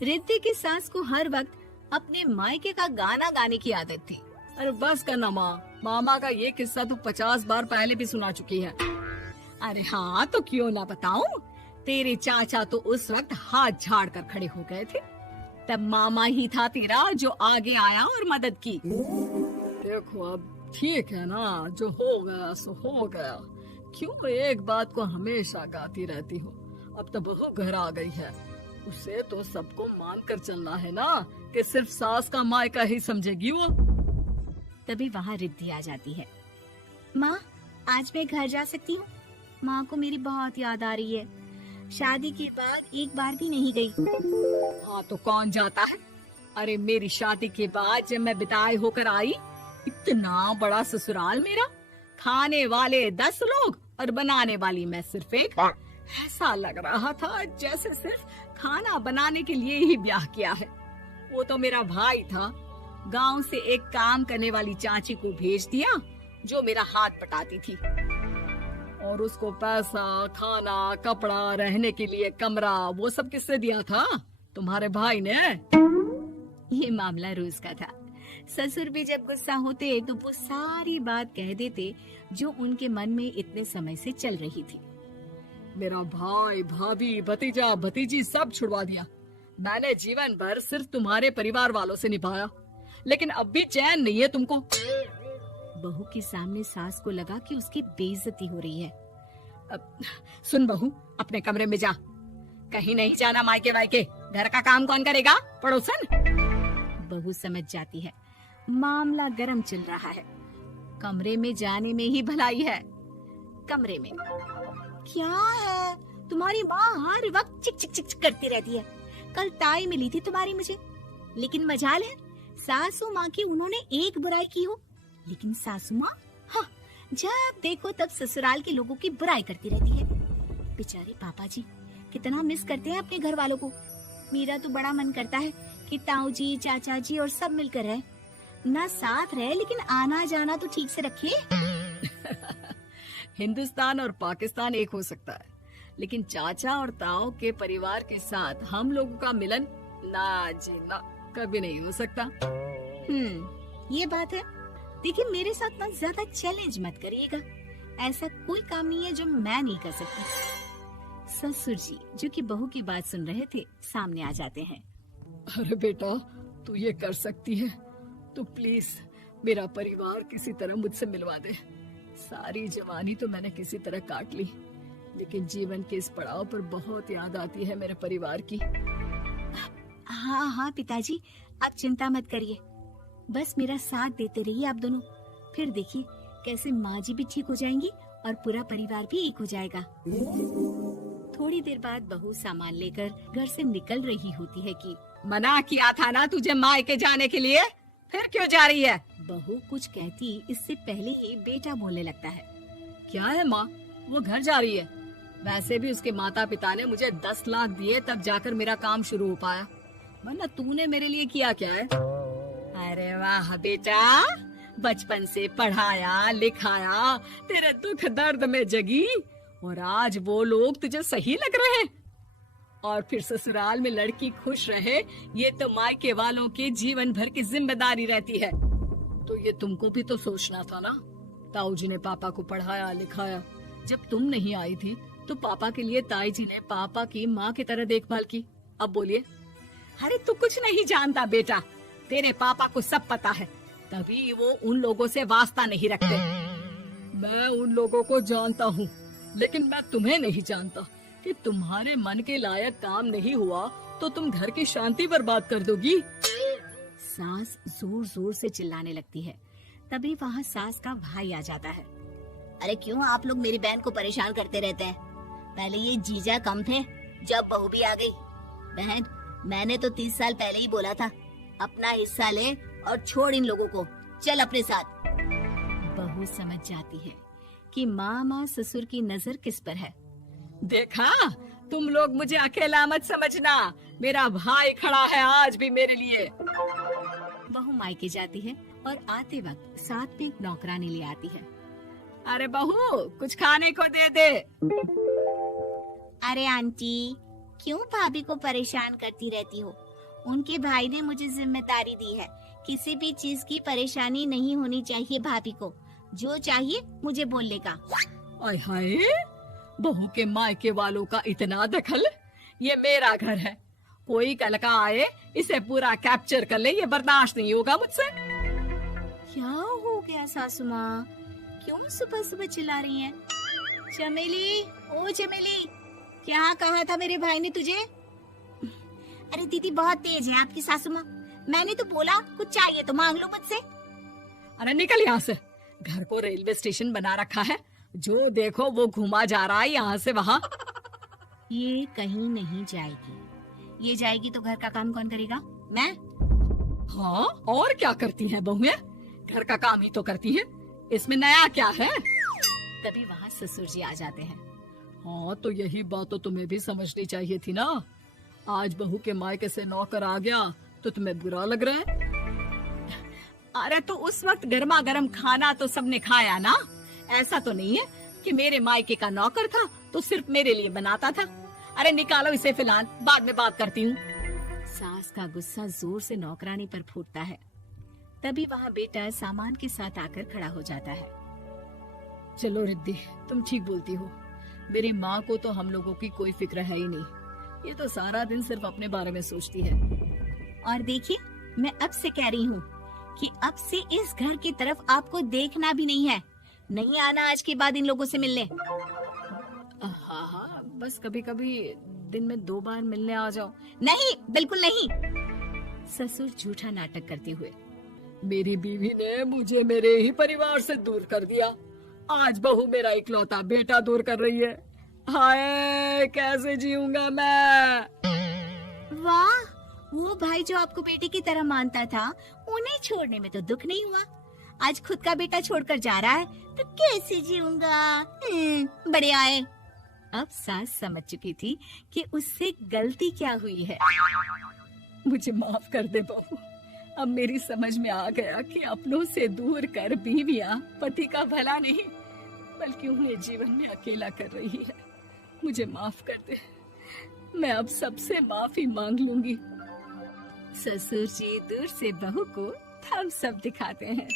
रिद्धि की सास को हर वक्त अपने मायके का गाना गाने की आदत थी। अरे बस करना माँ, मामा का ये किस्सा तो 50 बार पहले भी सुना चुकी है। अरे हाँ, तो क्यों ना बताऊं। तेरे चाचा तो उस वक्त हाथ झाड़ कर खड़े हो गए थे। तब मामा ही था तेरा जो आगे आया और मदद की। देखो अब ठीक है ना, जो हो गया सो हो गया। क्यों एक बात को हमेशा गाती रहती हो। अब तो बहू घर आ गई है, उसे तो सबको मान कर चलना है ना, कि सिर्फ सास का मायका ही समझेगी वो। तभी वहाँ रिद्धि आ जाती है। माँ, आज मैं घर जा सकती हूँ? माँ को मेरी बहुत याद आ रही है। शादी के बाद एक बार भी नहीं गई। हाँ तो कौन जाता है। अरे मेरी शादी के बाद जब मैं विदाई होकर आई, इतना बड़ा ससुराल मेरा, खाने वाले 10 लोग और बनाने वाली मैं सिर्फ एक। ऐसा लग रहा था जैसे सिर्फ खाना बनाने के लिए ही ब्याह किया है। वो तो मेरा भाई था, गांव से एक काम करने वाली चाची को भेज दिया जो मेरा हाथ पटाती थी, और उसको पैसा, खाना, कपड़ा, रहने के लिए कमरा, वो सब किसने दिया था? तुम्हारे भाई ने। ये मामला रोज का था। ससुर भी जब गुस्सा होते तो वो सारी बात कह देते जो उनके मन में इतने समय से चल रही थी। मेरा भाई, भाभी, भतीजा, भतीजी सब छुड़वा दिया। मैंने जीवन भर सिर्फ तुम्हारे परिवार वालों से निभाया, लेकिन अब भी चैन नहीं है तुमको। बहू के सामने सास को लगा कि उसकी बेइज्जती हो रही है। अब सुन बहू, अपने कमरे में जा, कहीं नहीं जाना मायके वायके। घर का काम कौन करेगा? पड़ोसन। बहू समझ जाती है मामला गर्म चल रहा है। कमरे में जाने में ही भलाई है। कमरे में क्या है? तुम्हारी माँ हर वक्त चिक चिक चिक चिक करती रहती है। कल ताई मिली थी तुम्हारी मुझे, लेकिन मजाल है सासू माँ की उन्होंने एक बुराई की हो, लेकिन सासू माँ हाँ, जब देखो तब ससुराल के लोगों की बुराई करती रहती है। बेचारे पापा जी कितना मिस करते हैं अपने घर वालों को। मेरा तो बड़ा मन करता है कि ताऊ जी, चाचा जी और सब मिलकर रहे, ना साथ रहे लेकिन आना जाना तो ठीक से रखे। हिंदुस्तान और पाकिस्तान एक हो सकता है, लेकिन चाचा और ताऊ के परिवार के साथ हम लोगों का मिलन ना जी ना, कभी नहीं हो सकता। ये बात है। देखिए मेरे साथ ना ज्यादा चैलेंज मत करिएगा। ऐसा कोई काम नहीं है जो मैं नहीं कर सकती। ससुर जी जो कि बहू की बात सुन रहे थे सामने आ जाते हैं। अरे बेटा, तू ये कर सकती है तो प्लीज मेरा परिवार किसी तरह मुझसे मिलवा दे। सारी जवानी तो मैंने किसी तरह काट ली, लेकिन जीवन के इस पड़ाव पर बहुत याद आती है मेरे परिवार की। हाँ हाँ पिताजी, आप चिंता मत करिए, बस मेरा साथ देते रहिए आप दोनों। फिर देखिए कैसे माँ जी भी ठीक हो जाएंगी और पूरा परिवार भी एक हो जाएगा। थोड़ी देर बाद बहू सामान लेकर घर से निकल रही होती है कि मना किया था ना तुझे मायके जाने के लिए, फिर क्यों जा रही है? बहू कुछ कहती इससे पहले ही बेटा बोलने लगता है। क्या है माँ, वो घर जा रही है। वैसे भी उसके माता पिता ने मुझे 10 लाख दिए तब जाकर मेरा काम शुरू हो पाया, वरना तूने मेरे लिए किया क्या है? अरे वाह बेटा, बचपन से पढ़ाया लिखाया, तेरे दुख दर्द में जगी, और आज वो लोग तुझे सही लग रहे हैं। और फिर ससुराल में लड़की खुश रहे, ये तो मायके वालों की जीवन भर की जिम्मेदारी रहती है। तो ये तुमको भी तो सोचना था ना। ताऊ जी ने पापा को पढ़ाया लिखाया, जब तुम नहीं आई थी तो पापा के लिए ताई जी ने पापा की माँ की तरह देखभाल की। अब बोलिए। अरे तू कुछ नहीं जानता बेटा, तेरे पापा को सब पता है, तभी वो उन लोगों से वास्ता नहीं रखते। मैं उन लोगों को जानता हूँ, लेकिन मैं तुम्हें नहीं जानता कि तुम्हारे मन के लायक काम नहीं हुआ तो तुम घर की शांति बर्बाद कर दोगी। सास जोर जोर से चिल्लाने लगती है। तभी वहाँ सास का भाई आ जाता है। अरे क्यों आप लोग मेरी बहन को परेशान करते रहते हैं? पहले ये जीजा कम थे, जब बहू भी आ गई। बहन, मैंने तो 30 साल पहले ही बोला था, अपना हिस्सा ले और छोड़ इन लोगों को, चल अपने साथ। बहू समझ जाती है कि मामा ससुर की नजर किस पर है। देखा, तुम लोग मुझे अकेला मत समझना, मेरा भाई खड़ा है आज भी मेरे लिए। बहू मायके जाती है और आते वक्त साथ में एक नौकरानी ले आती है। अरे बहू, कुछ खाने को दे दे। अरे आंटी, क्यों भाभी को परेशान करती रहती हो? उनके भाई ने मुझे जिम्मेदारी दी है। किसी भी चीज की परेशानी नहीं होनी चाहिए भाभी को। जो चाहिए मुझे बोलने का। आय हाय, बहू के मायके वालों का इतना दखल। ये मेरा घर है, कोई कल का आए इसे पूरा कैप्चर कर ले, ये बर्दाश्त नहीं होगा मुझसे। क्या हो गया सासू माँ, क्यों सुबह सुबह चिल्ला रही हैं? चमेली, ओ चमेली, क्या कहा था मेरे भाई ने तुझे? अरे दीदी बहुत तेज है आपकी सासू माँ। मैंने तो बोला कुछ चाहिए तो मांग लो मुझसे। अरे निकल यहाँ से, घर को रेलवे स्टेशन बना रखा है, जो देखो वो घुमा जा रहा है यहाँ से वहाँ। ये कहीं नहीं जाएगी। ये जाएगी तो घर का काम कौन करेगा? मैं। हाँ, और क्या करती है बहुएं? घर का काम ही तो करती है, इसमें नया क्या है? तभी वहाँ ससुर जी आ जाते हैं। हाँ, तो यही बात तो तुम्हें भी समझनी चाहिए थी ना। आज बहू के मायके से नौकर आ गया तो तुम्हें बुरा लग रहा है? अरे तो उस वक्त गर्मा गर्म खाना तो सबने खाया ना। ऐसा तो नहीं है कि मेरे मायके का नौकर था तो सिर्फ मेरे लिए बनाता था। अरे निकालो इसे फिलहाल, बाद में बात करती हूँ। सास का गुस्सा जोर से नौकरानी पर फूटता है। तभी वहाँ बेटा सामान के साथ आकर खड़ा हो जाता है। चलो रिद्धि, तुम ठीक बोलती हो। मेरी माँ को तो हम लोगों की कोई फिक्र है ही नहीं, ये तो सारा दिन सिर्फ अपने बारे में सोचती है। और देखिए, मैं अब से कह रही हूँ कि अब से इस घर की तरफ आपको देखना भी नहीं है। नहीं आना आज के बाद इन लोगों से मिलने। हाँ, बस कभी कभी दिन में 2 बार मिलने आ जाओ। नहीं, बिल्कुल नहीं। ससुर झूठा नाटक करते हुए। मेरी बीवी ने मुझे मेरे ही परिवार से दूर कर दिया, आज बहू मेरा इकलौता बेटा दूर कर रही है। हाय, कैसे जीऊंगा मैं? वाह, वो भाई जो आपको बेटे की तरह मानता था, उन्हें छोड़ने में तो दुख नहीं हुआ। आज खुद का बेटा छोड़कर जा रहा है तो कैसे जीऊंगा? बड़े आए। अब सास समझ चुकी थी कि उससे गलती क्या हुई है। मुझे माफ कर दे बहू, अब मेरी समझ में आ गया कि अपनों से दूर कर बीवियां पति का भला नहीं बल्कि उन्हें जीवन में अकेला कर रही है। मुझे माफ कर दे, मैं अब सबसे माफी मांग लूंगी। ससुर जी दूर से बहू को थम्स अप दिखाते हैं।